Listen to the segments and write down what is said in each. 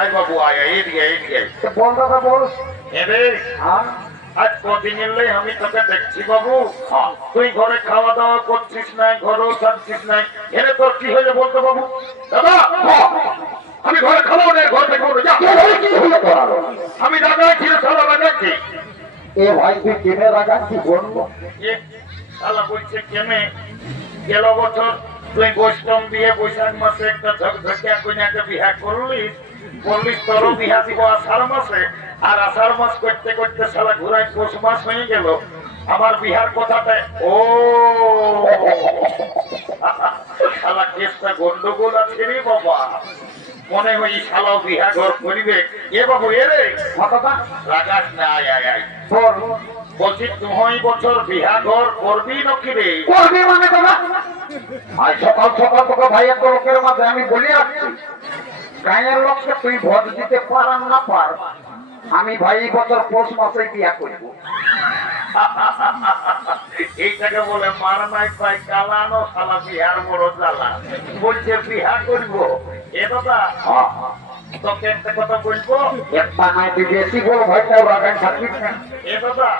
আয় বাবু আয় এইদিকে এইদিকে বল দাদা বল। এরে আজ কদিন এলেই আমি তোকে দেখছি বাবু, তুই ঘরে খাওয়া দাওয়া করছিস না, ঘরেও থাকছিস না, এরে তোর কি হয়েছে বলতো বাবু? দাদা আমি ঘরে খাবো না, ঘর থেকে কি হলো তোর? আমি দাদা ছিল সালা লাগাচ্ছি। এ ভাই তুই কেনে রাখা কি বলবো? শালা বলছে কেনে গেল বছর তুই বৈষ্ণব দিয়ে বৈশাখ মাসে একটা ঝকঝকিয়া কন্যাকে বিহা করলিস, বললিস তোরও বিহা দিব আষাঢ় মাসে, আর আষাঢ় মাস করতে করতে শালা ঘুরাই পৌষ মাস হয়ে গেল, আমার বিহার কথাটা ও শালা কেসটা গন্ডগোল আছে রে বাবা, মনে হয় শালাও বিহা ঘর করিবে। এ বাবু এরে রাগাস না, আয় আয় আয় বলছি তুই বছর বিহা ঘর করবি নাকি রে? করবি মানে দাদা আজ সকাল সকাল তোকে ভাই একটা লোকের মাঝে আমি বলে রাখছি, গায়ের লোককে তুই ভোট দিতে পারান না পার, আমি ভাই এই বছর পৌষ মাসে বিয়া করব। এইটাকে বলে মার নাই পাই কালানো শালা বিহার বড় জ্বালা, বলছে বিহা করব। এ দাদা তোকে একটা কথা বলবো, একটা নাই তুই বেশি বল ভাইটা রাগান থাকিস না। এ দাদা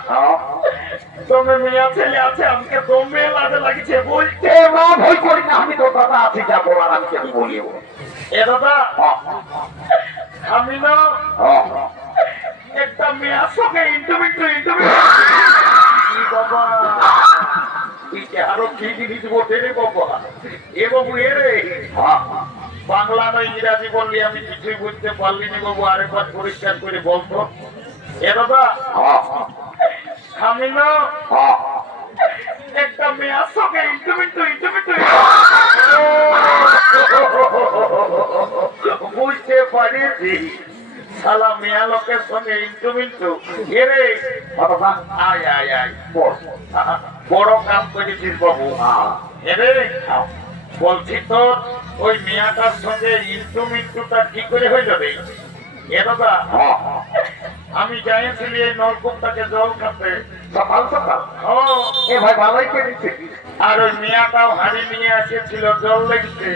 তুমি মেয়ে ছেলে আছে, আমাকে তো মেয়ে লাগে লাগছে বলছে। এ মা ভয় করি না, আমি তো দাদা আছি, যা বলার আমি কেন বলিব। এ দাদা আমি না একটা মেয়ের সঙ্গে বাবা আরো কি জিনিস বলতে রে বাবা। এ বাবু এরে বাংলা নয় ইংরাজি বললি আমি কিছুই বুঝতে পারলি না বাবু, আরেকবার পরিষ্কার করে বলতো। এ দাদা আমি না একটা মেয়ের সঙ্গে বুঝতে পারিছি, শালা মেয়া লোকের সঙ্গে ইন্টু এরে আয় আয় আয় বড় কাম করেছিস বাবু। এরে বলছি তো ওই মেয়াটার সঙ্গে ইন্টুটা কি করে হয়ে যাবে? এ দাদা আমি যাইছিলি এই নলকূপটাকে জল খাতে সকাল সকাল ও এ ভাই ভালোই করেছে। আর ওই মেয়াটাও হাড়ি নিয়ে এসেছিল জল লেগেছে,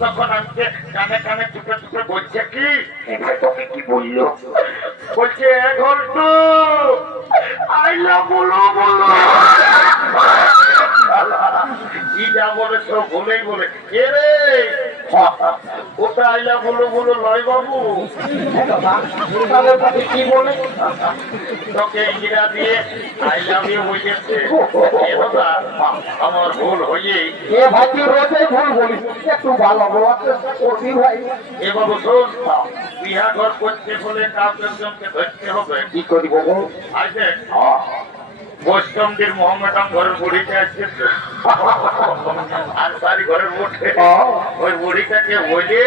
তখন আমাকে কানে কানে চুপে চুপে বলছে কি, তোকে কি বললো? বলছে ঘন্টু আইলা বলো বলো কি যা বলে সব ভুলেই বলে। এরে ওটা আইলা বলো বলো লয় বাবু, কি বলে তোকে ইরা দিয়ে আই লাভ ইউ বুঝেছে। এ দাদা আমার ভুল হয়ে এ ভাই তুই রোজই ভুল বলিস, একটু ভালো বলার চেষ্টা করবি ভাই। এ বাবু শোন, বিহা ঘর করতে হলে কাউকে একজনকে ধরতে হবে। কি করিব আছে বৈষ্ণবদের মোহাম্মদান ঘরের বুড়িটা আসছে তো, আর সারি ঘরের মুঠে ওই বুড়িটাকে বলে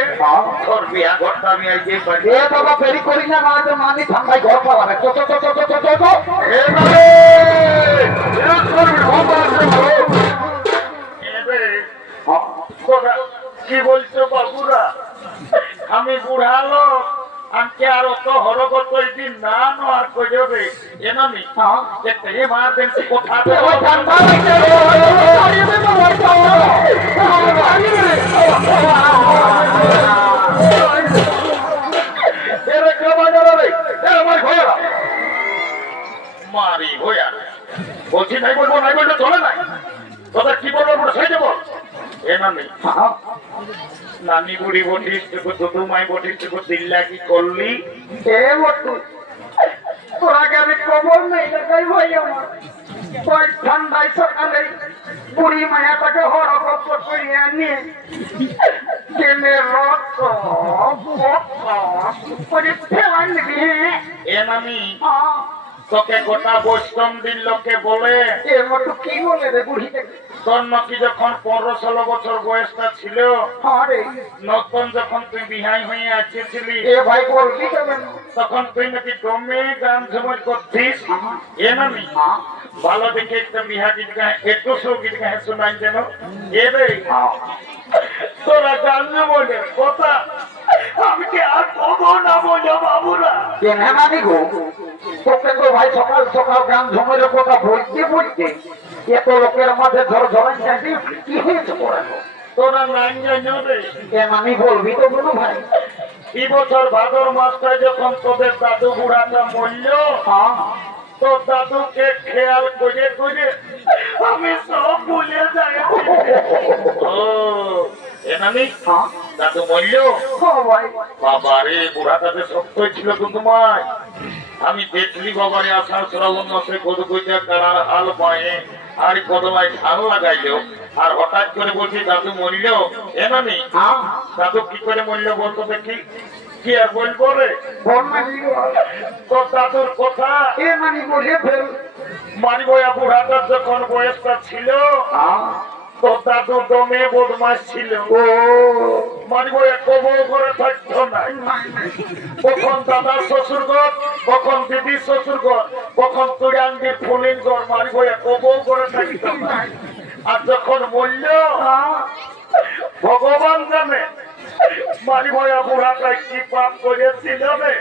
তোর বিহা ঘরটা আমি আইতে পারি। এ বাবা ফেরি করি না, মানে মানি ঠান্ডায় ঘর পাওয়া চো চো চো চো চো চো চো। কি বলছো বাবুরা, আমি বুড়ালো আমাকে আর অত হরগত দিন না আর কই যাবে এনামি দেখতে এমার্জেন্সি কোথা মারি হইয়া বলছি নাই বলবো নাই বললে চলে নাই, তোরা কি বলবো সেই দেবো এনামি নানি বুড়ি বটিস দুধু মাই বটিস দিল্লা কি করলি? এ বটু তোরাকে আমি খবর নেই দেখাই ভাই আমার ওই ঠান্ডায় সকালে বুড়ি মায়াটাকে হরকত করিয়ে নিয়ে গেলে রক্ত করে ফেলান দিবি। এ নামি তোকে গোটা বৈষ্ণবদের লোকে বলে এ বটু কি বলে রে বুড়িটাকে? তোর নাকি যখন 15-16 বছর বয়সটা ছিল, আরে নতুন যখন তুই বিহাই হয়ে আসছিলি, এ ভাই বলবি কেমন? তখন তুই নাকি দমে গান ঝুমর করছিস। এ নামি ভালো দেখে একটা বিহা গীত গায়ে একটু সঙ্গীত গায়ে শোনাই যেন। এ রে তোরা গান ঝুমরে কথা আমি কি আর কবো না বলো বাবুরা? কেন নানি গো তোকে তো ভাই সকাল সকাল গান ঝুমের কথা বলতে বলতে এত লোকের মাঝে ধর ধরেন কি হয়েছে পড়ানো? তোরা নাম জানো রে কেন আমি বলবি তো বলো ভাই। এই বছর ভাদর মাসটায় যখন তোদের দাদু বুড়াটা মরল, হ্যাঁ তোর দাদুকে খেয়াল করে করে আমি সব ভুলে যাই। ও এনামি হ্যাঁ দাদু মরল। ও ভাই বাবারে বুড়াটাতে শক্ত ছিল তো তোমায়। আমি দেখলি বাবারে আষাঢ় শ্রাবণ মাসে কদকইটা কারার হাল পায়ে আর কদমায় ঝাল লাগাইলো, আর হঠাৎ করে বলছি দাদু মরল। এনামি হ্যাঁ দাদু কি করে মরল বলতো দেখি? কি আর বলবো রে, বর্ণালী তোর দাদুর কথা এ মানে বলে ফেল। মারিবয়া বুড়াটার যখন বয়সটা ছিল, হ্যাঁ তোর দাদু দমে বদমাস ছিল। ও মারিবয়া কবর করে থাকতো না। কখন দাদার শ্বশুর ঘর, কখন দিদির শ্বশুর ঘর, কখন তুরাঙ্গির ফুলিন ঘর, মারিবয়া কবর করে থাকতো না। আর যখন মরল হ্যাঁ ভগবান জানে মারিবয়া বুড়াটাই কি পাপ করেছিল রে।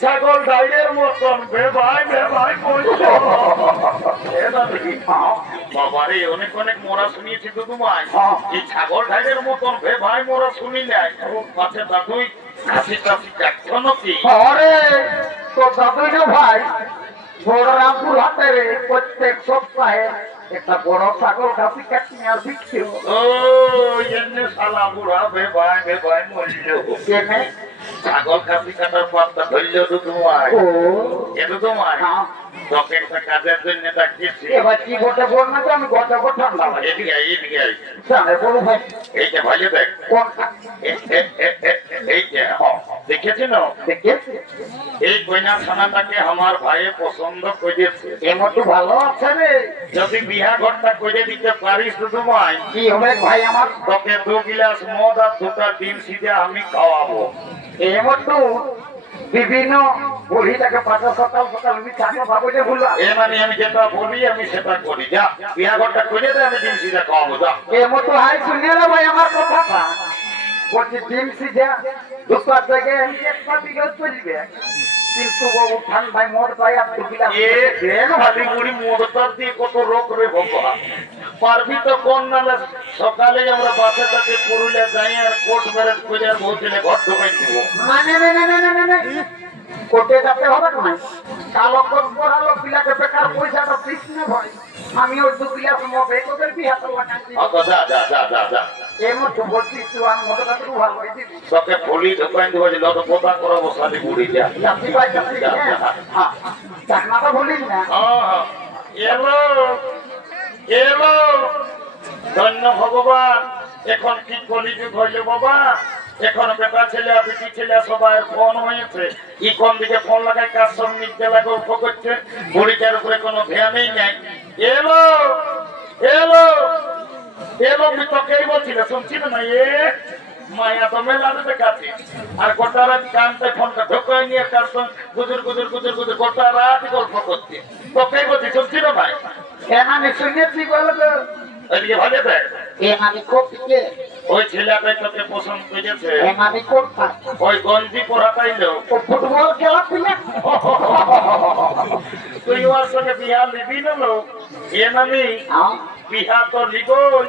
ছাগল ডাইরের মতন বেভাই বেভাই করছো। বাবারে অনেক অনেক মোরা শুনিয়েছি তো তোমায়। এই ছাগল ঢাইরের মতন বেভাই মোরা শুনি নাই। পাশে দাদুই কাশি টাশি যাচ্ছ নাকি? আরে তোর দাদুই না ভাই বড় রামপুর হাটে রে প্রত্যেক সপ্তাহে একটা বড় ছাগল কাশি কাটি আর বিক্রি ও এমনি শালা বুড়া বেভাই বেভাই মরল। কেনে ছাগল কাশি কাটার পাতটা ধরল তো তোমায়। ও এটা তোমায় হ্যাঁ তোকে একটা কাজের জন্য ডাকিয়েছি। এবার কি করতে বল না তো আমি কথা কথা ঠান্ডা ভাই এদিকে আয়, এদিকে আয়। জানে বলো ভাই এইটা ভালো দেখ। কোনটা এইটা দেখেছি না? দেখেছি এই কইনা ছানাটাকে আমার ভাইয়ে পছন্দ করেছে। এমন তো ভালো আছে রে যদি বিহা ঘরটা করে দিতে পারিস তো তোমায়, কি হবে ভাই আমার তোকে 2 গিলাস মদ আর 2টা ডিম সিজে আমি খাওয়াবো। এমন তো বিভিন্ন বুড়িটাকে পাতা সকাল সকাল আমি চাকে ভাবলে ভুলা এ মানে আমি যেটা বলি আমি সেটা করি। যা বিহা ঘরটা করে দে, আমি ডিম সিজে খাওয়াবো। যা এমন তো হাই শুনে না ভাই আমার কথাটা বলছি ডিম সিজা দুপার থেকে একটা দিকে চলবে কিন্তু বাবু ঠান্ডায় মদ পাই আর দুপিলা এ দেখ খালি মুড়ি মদতার দিয়ে কত রোগ রে বাবা। পারবি তো কোন নালে সকালে আমরা বাসাটাকে পুরুলিয়া যাই আর কোর্ট ম্যারেজ করে আর বলছিলে ঘর ঢোকাই দিব। না কোটে যাতে হবে না কালো কোট পরালো পিলাকে বেকার পয়সাটা ফিস না ভাই আমি ওর দুপিলা মদে তোদের বিহাতে লাগাচ্ছি আচ্ছা যা যা যা যা যা এমন তো বলছি তুই আর মদটা তো ভালো হয়ে দিবি তোকে ফুলি ঢোকাই দিব যে লত পোতা করাবো শালি মুড়ি। যা যাচ্ছি ভাই যাচ্ছি হ্যাঁ চাকমাটা বলিস না হ্যাঁ, এলো এলো ধন্য ভগবান। এখন কি কলিযুগ হইল বাবা। এখন বেটা ছেলে আর বেটি ছেলে সবাই ফোন হয়েছে। কি কোন দিকে ফোন লাগায় কার সঙ্গে নিতে লাগে গল্প করছে। বুড়িটার উপরে কোনো ধ্যানই নাই। এলো এলো এলো আমি তোকেই বলছিল শুনছি না এ মায়া তো মেলাতে দেখাচ্ছি। আর গোটা রাত কানতে ফোনটা ঢোকায় নিয়ে কার সঙ্গে গুজুর গুজুর গুজুর গুজুর গোটা রাত গল্প করছে। তোকেই বলছি শুনছি না ভাই? হ্যাঁ আমি শুনেছি বলে তো ওইদিকে ভালো দেখ আমি কোটকে ওই ছেলেটাই তোকে পছন্দ করেছে। আমি কোটটা ওই গঞ্জি পরাটাইলো। ও ফুটবল খেলা পিলে তুই ওর সঙ্গে বিহা লিবি না লো? এ নামি বিহা তো লিবই,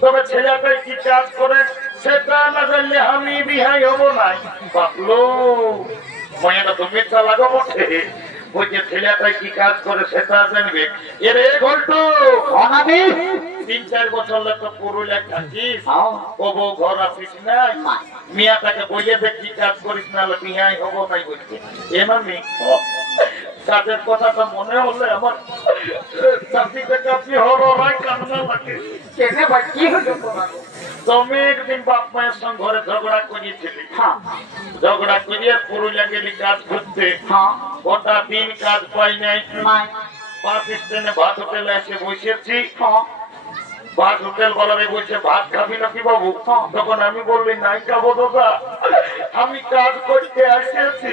তবে ছেলেটাই কি কাজ করে সেটা না জানলে আমি বিহাই হবো নাই। বাপলো মায়াটা তো মিথ্যা লাগো বটে। ওই যে ছেলেটাই কি কাজ করে সেটা জানবে। এরে ঘন্টু অনাবি 3-4 বছর তো পুরুলিয়া থাকিস, ও বউ ঘর আসিস নাই, মিয়াটাকে বলে দেখ কি কাজ করিস না হলে বিহাই হবো নাই বলছে। এমনি কাজের কথাটা মনে হলে আমার চাকরিতে কাছে হরাই কান্না লাগে। কেনে ভাই কি হলো তোমার তুমি একদিন বাপ মায়ের সঙ্গে ঘরে ঝগড়া করিয়েছিলি। হ্যাঁ ঝগড়া করিয়ে পুরুলিয়া গেলি কাজ করতে। হ্যাঁ গোটা দিন কাজ পাই নাই। নাই বাস স্ট্যান্ডে ভাত হোটেলে এসে বসেছি। হ্যাঁ ভাত হোটেল বলারে বলছে ভাত খাবি নাকি বাবু? তখন আমি বললি নাই খাবো দাদা, আমি কাজ করতে এসেছি।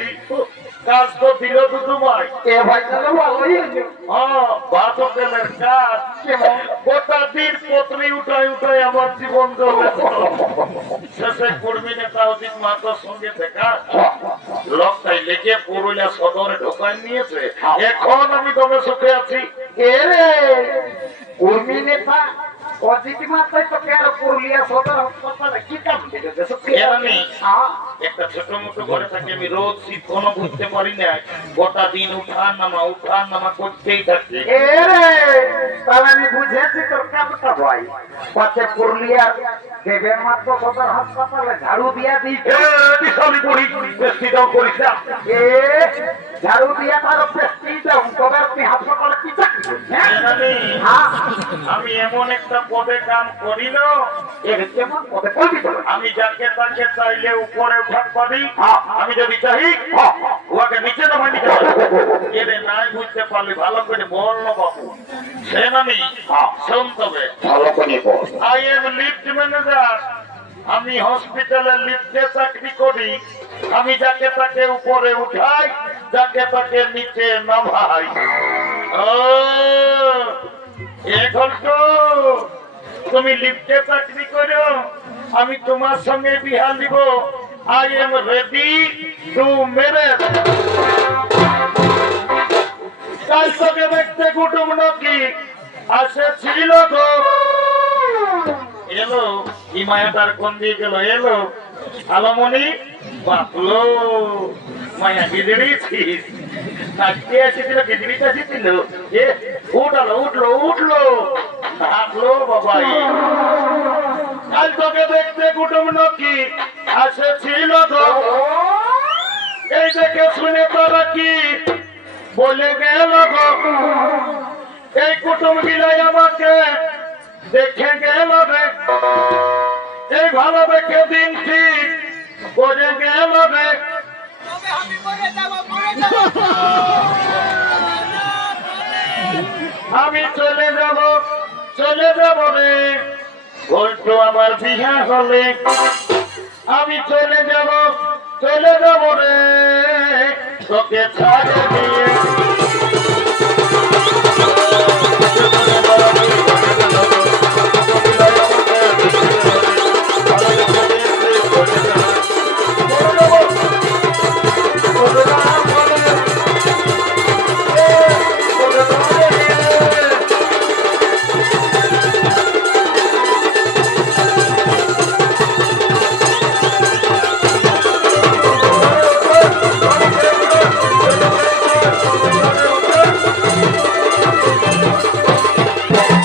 কাজ তো দিল তো তোমায়। এ ভাই তাহলে ভালোই হলো হ্যাঁ ভাত হোটেলের কাজ কেমন গোটা দিন পত্নী উঠাই উঠাই আমার জীবন চলে। শেষে কর্মী নেতা অজিত মাতার সঙ্গে দেখা লোকটাই লেগে পুরুলিয়া সদরে ঢোকাই নিয়েছে। এখন আমি দমে সুখে আছি। এরে উর্মি নেতা অজিতি মাত্রায় তো কেন পুরুলিয়া সদর হাসপাতালে কি কাম দিলে দেশ আমি একটা ছোট মোটো ঘরে থাকি, আমি রোজ শীত কোনো বুঝতে পারি না, গোটা দিন উঠান নামা করতেই থাকি। এ রে তাহলে আমি বুঝেছি তোর কাপটা ভাই পাশে পুরুলিয়া দেবের মাত্র সদর হাসপাতালে ঝাড়ু দিয়া দিই বিশালি করি বেশি দাও করিস না। এ ঝাড়ু দিয়া তার পেস্টি দাও তবে আপনি হাসপাতালে কি চাকরি করছেন? হ্যাঁ আমি এমন একটা পদে কাম করি না, এর কেমন পদে করবি তো? আমি যাকে তাকে চাইলে উপরে উঠান পারি, আমি যদি চাই ওকে নিচে নামা নিতে পারি। এরে নাই বুঝতে পারলি ভালো করে বল না বাবু, সেন আমি শোন তবে ভালো করে বল। আই এম লিফট ম্যানেজার, আমি হসপিটালে লিফটে চাকরি করি। আমি যাকে তাকে উপরে উঠাই, যাকে তাকে নিচে নামাই। ও এখন তো তুমি লিফটে চাকরি করো, আমি তোমার সঙ্গে বিহার দিব। I am ready to marriage. কাল তোকে দেখতে কুটুম নাকি আসে ছিল তো এলো, এই মায়াটার কোন দিয়ে গেল এলো। আলমনি বাপলো মায়া গিজড়িছিস, নাচতে আসিছিল গিজড়িতে আসিছিল। এ উঠলো থাকলো বাবাই। কাল তোকে দেখতে কুটুম নাকি আসে ছিল তো, এই দেখে শুনে তারা কি বলে গেল গো, এই কুটুম গিলাই আমাকে দেখে গেল রে, এই ভালো দেখে দিন ঠিক করে গেল রে। আমি চলে যাব রে, ঘন্টু আমার বিহা হলে। আমি চলে যাব রে, তোকে ছাড়ে দিয়ে